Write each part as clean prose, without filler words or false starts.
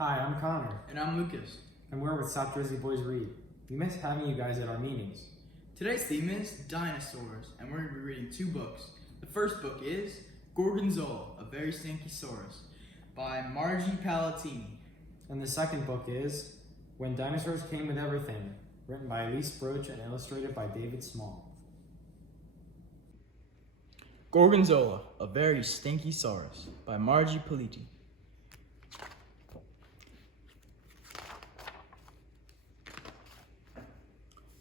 Hi, I'm Connor, And I'm Lucas. and we're with South Jersey Boys Read. We miss having you guys at our meetings. Today's theme is dinosaurs, and we're going to be reading two books. The first book is Gorgonzola, a Very Stinky Saurus, by Margie Palatini. And the second book is When Dinosaurs Came with Everything, written by Elise Broach and illustrated by David Small. Gorgonzola, a Very Stinky Saurus, by Margie Palatini.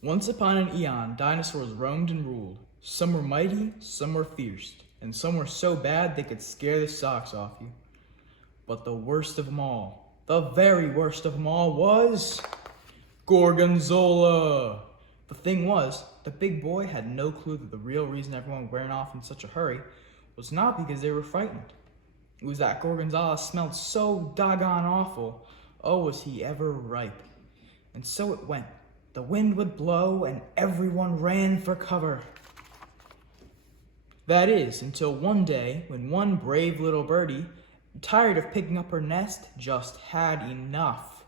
Once upon an eon, dinosaurs roamed and ruled. Some were mighty, some were fierce, and some were so bad they could scare the socks off you. But the worst of them all, the very worst of them all, was Gorgonzola. The thing was, the big boy had no clue that the real reason everyone ran off in such a hurry was not because they were frightened. It was that Gorgonzola smelled so doggone awful. Oh, was he ever ripe. And so it went. The wind would blow and everyone ran for cover. That is, until one day when one brave little birdie, tired of picking up her nest, just had enough.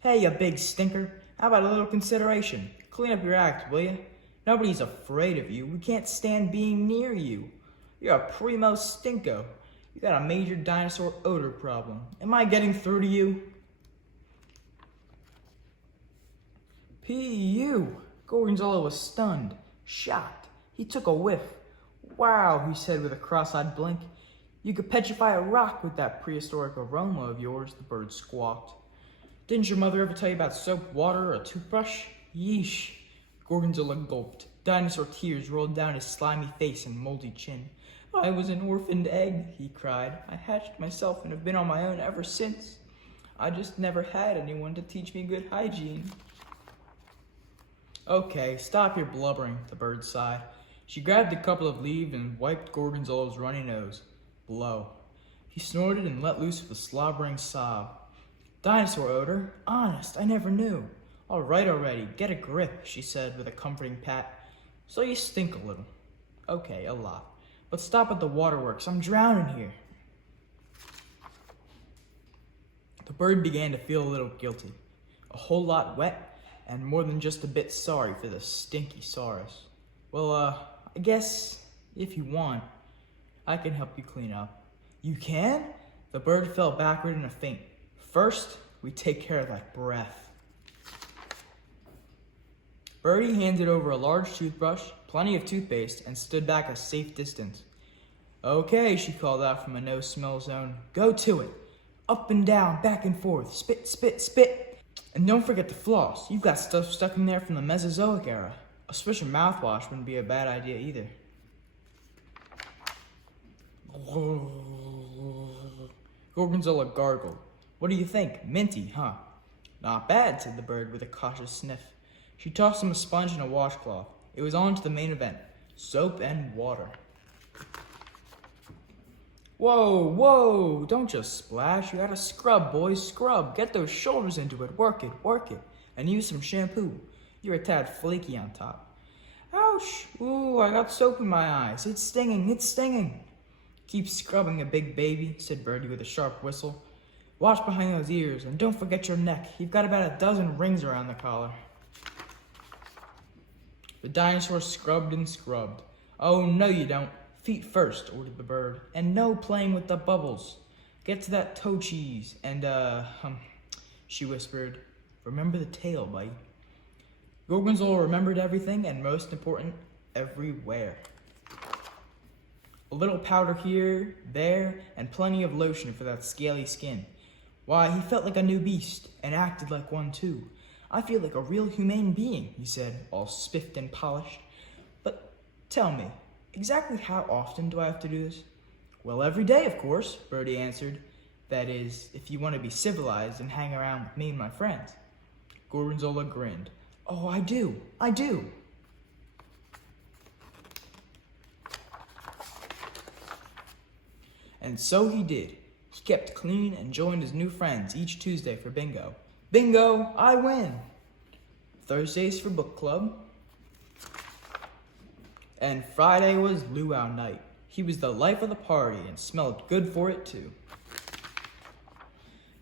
Hey, you big stinker, how about a little consideration? Clean up your act, will you? Nobody's afraid of you. We can't stand being near you. You're a primo stinko. You got a major dinosaur odor problem. Am I getting through to you? P.U. Gorgonzola was stunned, shocked. He took a whiff. Wow, he said with a cross-eyed blink. You could petrify a rock with that prehistoric aroma of yours, the bird squawked. Didn't your mother ever tell you about soap, water, or a toothbrush? Yeesh. Gorgonzola gulped. Dinosaur tears rolled down his slimy face and moldy chin. I was an orphaned egg, he cried. I hatched myself and have been on my own ever since. I just never had anyone to teach me good hygiene. Okay, stop your blubbering, the bird sighed. She grabbed a couple of leaves and wiped Gorgonzola's runny nose. Blow. He snorted and let loose with a slobbering sob. Dinosaur odor? Honest, I never knew. All right already, get a grip, she said with a comforting pat. So you stink a little. Okay, a lot. But stop at the waterworks, I'm drowning here. The bird began to feel a little guilty. A whole lot wet, and more than just a bit sorry for the stinky saurus. Well, I guess, if you want, I can help you clean up. You can? The bird fell backward in a faint. First, we take care of that breath. Birdie handed over a large toothbrush, plenty of toothpaste, and stood back a safe distance. Okay, she called out from a no-smell zone. Go to it. Up and down, back and forth, spit, spit, spit. And don't forget to floss. You've got stuff stuck in there from the Mesozoic era. A swish of mouthwash wouldn't be a bad idea either. Gorgonzola gargled. What do you think? Minty, huh? Not bad, said the bird with a cautious sniff. She tossed him a sponge and a washcloth. It was on to the main event, soap and water. Whoa, whoa, don't just splash. You gotta scrub, boys, scrub. Get those shoulders into it, work it. And use some shampoo. You're a tad flaky on top. Ouch, ooh, I got soap in my eyes. It's stinging. Keep scrubbing, a big baby, said Birdie with a sharp whistle. Watch behind those ears, and don't forget your neck. You've got about a dozen rings around the collar. The dinosaur scrubbed and scrubbed. Oh, no you don't. Feet first, ordered the bird, and no playing with the bubbles. Get to that toe cheese, and, she whispered, remember the tail, buddy. Gorgonzola remembered everything, and most important, everywhere. A little powder here, there, and plenty of lotion for that scaly skin. Why, he felt like a new beast, and acted like one too. I feel like a real humane being, he said, all spiffed and polished. But tell me, exactly how often do I have to do this? Well, every day, of course, Birdie answered. That is, if you want to be civilized and hang around with me and my friends. Gorgonzola grinned. Oh, I do. And so he did. He kept clean and joined his new friends each Tuesday for bingo. Bingo, I win. Thursdays for book club. And Friday was luau night. He was the life of the party and smelled good for it too.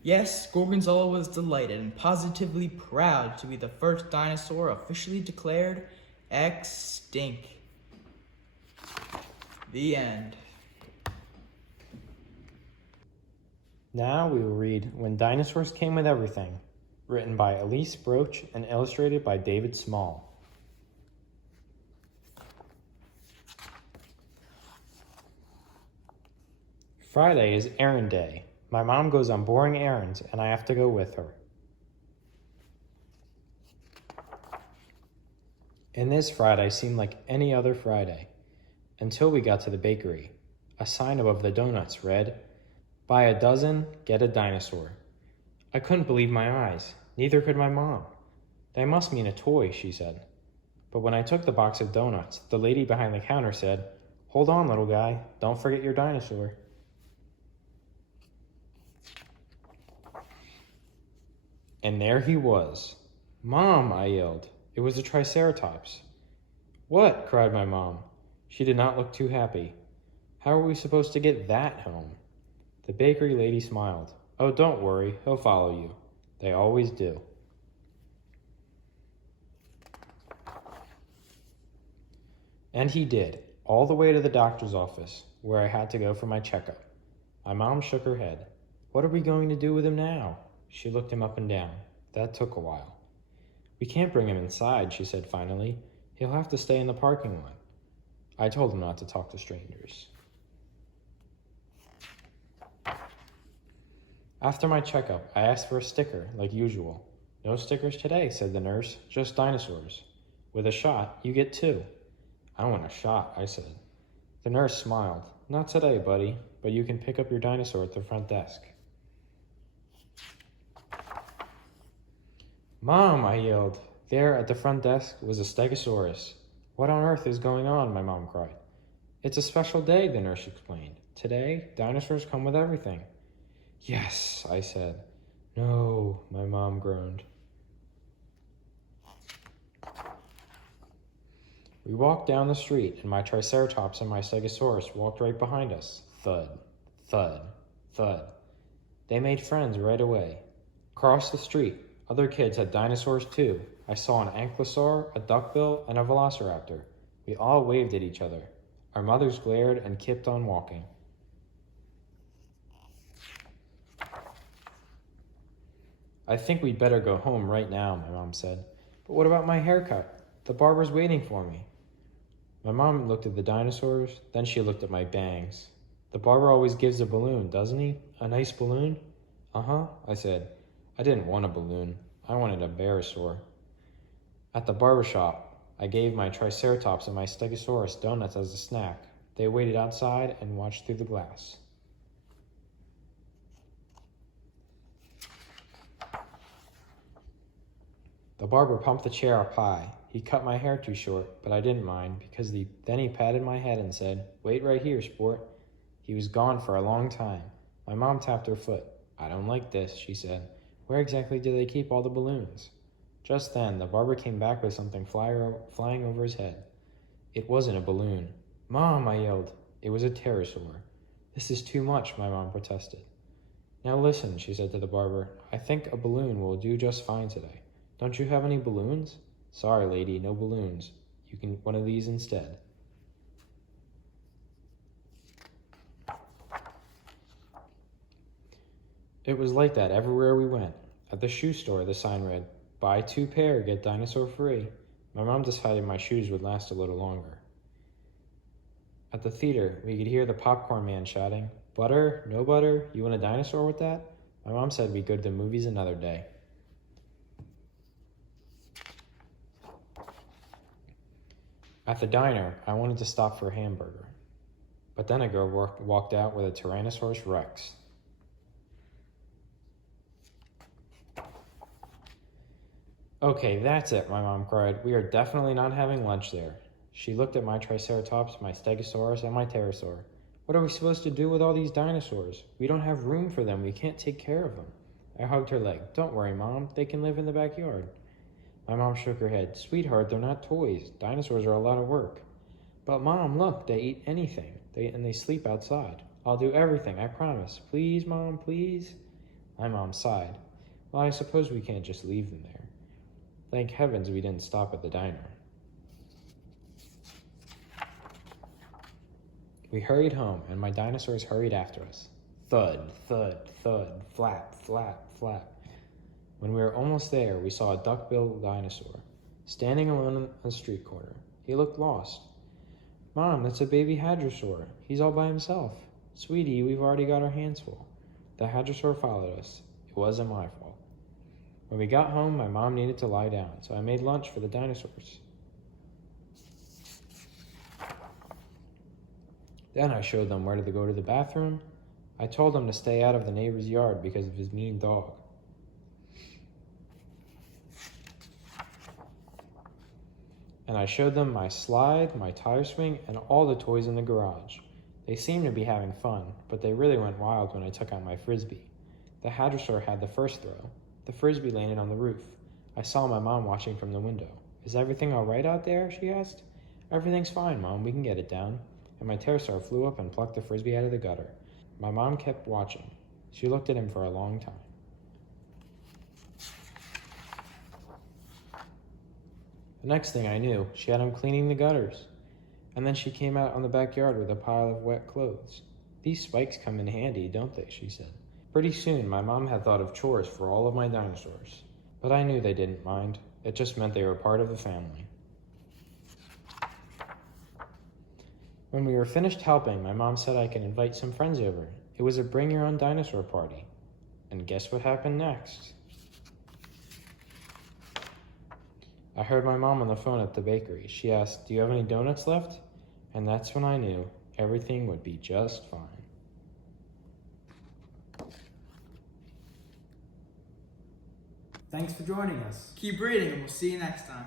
Yes, Gorgonzola was delighted and positively proud to be the first dinosaur officially declared extinct. The end. Now we will read When Dinosaurs Came with Everything, written by Elise Broach and illustrated by David Small. Friday is errand day. My mom goes on boring errands and I have to go with her. And this Friday seemed like any other Friday, until we got to the bakery. A sign above the donuts read, "Buy a dozen, get a dinosaur." I couldn't believe my eyes. Neither could my mom. "They must mean a toy," she said. But when I took the box of donuts, the lady behind the counter said, "Hold on, little guy. Don't forget your dinosaur." And there he was. "Mom," I yelled. It was a triceratops. "What?" cried my mom. She did not look too happy. "How are we supposed to get that home?" The bakery lady smiled. "Oh, don't worry. He'll follow you. They always do." And he did, all the way to the doctor's office, where I had to go for my checkup. My mom shook her head. "What are we going to do with him now?" She looked him up and down. That took a while. "We can't bring him inside," she said finally. "He'll have to stay in the parking lot." I told him not to talk to strangers. After my checkup, I asked for a sticker, like usual. "No stickers today," said the nurse. "Just dinosaurs. With a shot, you get 2. "I don't want a shot," I said. The nurse smiled. "Not today, buddy, but you can pick up your dinosaur at the front desk." "Mom," I yelled. There at the front desk was a stegosaurus. "What on earth is going on?" my mom cried. "It's a special day," the nurse explained. "Today, dinosaurs come with everything." "Yes," I said. "No," my mom groaned. We walked down the street, and my triceratops and my stegosaurus walked right behind us. Thud, thud, thud. They made friends right away. Across the street, other kids had dinosaurs too. I saw an ankylosaur, a duckbill, and a velociraptor. We all waved at each other. Our mothers glared and kept on walking. "I think we'd better go home right now," my mom said. "But what about my haircut? The barber's waiting for me." My mom looked at the dinosaurs, then she looked at my bangs. "The barber always gives a balloon, doesn't he? A nice balloon?" "Uh-huh," I said. I didn't want a balloon. I wanted a bearosaur. At the barber shop, I gave my triceratops and my stegosaurus donuts as a snack. They waited outside and watched through the glass. The barber pumped the chair up high. He cut my hair too short, but I didn't mind because then he patted my head and said, "Wait right here, sport." He was gone for a long time. My mom tapped her foot. "I don't like this," she said. "Where exactly do they keep all the balloons?" Just then, the barber came back with something flying over his head. It wasn't a balloon. "Mom," I yelled. It was a pterosaur. "This is too much," my mom protested. "Now listen," she said to the barber. "I think a balloon will do just fine today. Don't you have any balloons?" "Sorry, lady, no balloons. You can one of these instead." It was like that everywhere we went. At the shoe store, the sign read, "Buy 2 pair, get dinosaur free." My mom decided my shoes would last a little longer. At the theater, we could hear the popcorn man shouting, "Butter? No butter? You want a dinosaur with that?" My mom said we'd go to the movies another day. At the diner, I wanted to stop for a hamburger. But then a girl walked out with a Tyrannosaurus Rex. "Okay, that's it," my mom cried. "We are definitely not having lunch there." She looked at my Triceratops, my Stegosaurus, and my Pterosaur. "What are we supposed to do with all these dinosaurs? We don't have room for them. We can't take care of them." I hugged her leg. "Don't worry, Mom. They can live in the backyard." My mom shook her head. "Sweetheart, they're not toys. Dinosaurs are a lot of work." "But Mom, look, they eat anything. And they sleep outside. I'll do everything, I promise. Please, Mom, please." My mom sighed. Well, I suppose we can't just leave them there. Thank heavens we didn't stop at the diner. We hurried home, and my dinosaurs hurried after us. Thud, thud, thud, flap, flap, flap. When we were almost there, we saw a duck-billed dinosaur, standing alone on a street corner. He looked lost. Mom, that's a baby hadrosaur. He's all by himself. Sweetie, we've already got our hands full. The hadrosaur followed us. It wasn't my fault. When we got home, my mom needed to lie down, so I made lunch for the dinosaurs. Then I showed them where to go to the bathroom. I told them to stay out of the neighbor's yard because of his mean dog. And I showed them my slide, my tire swing, and all the toys in the garage. They seemed to be having fun, but they really went wild when I took out my frisbee. The hadrosaur had the first throw. The frisbee landed on the roof. I saw my mom watching from the window. Is everything all right out there? She asked. Everything's fine, Mom. We can get it down. And my pterosaur flew up and plucked the frisbee out of the gutter. My mom kept watching. She looked at him for a long time. The next thing I knew, she had him cleaning the gutters. And then she came out on the backyard with a pile of wet clothes. These spikes come in handy, don't they? She said. Pretty soon, my mom had thought of chores for all of my dinosaurs. But I knew they didn't mind. It just meant they were part of the family. When we were finished helping, my mom said I could invite some friends over. It was a bring your own dinosaur party. And guess what happened next? I heard my mom on the phone at the bakery. She asked, "Do you have any donuts left?" And that's when I knew everything would be just fine. Thanks for joining us. Keep reading and we'll see you next time.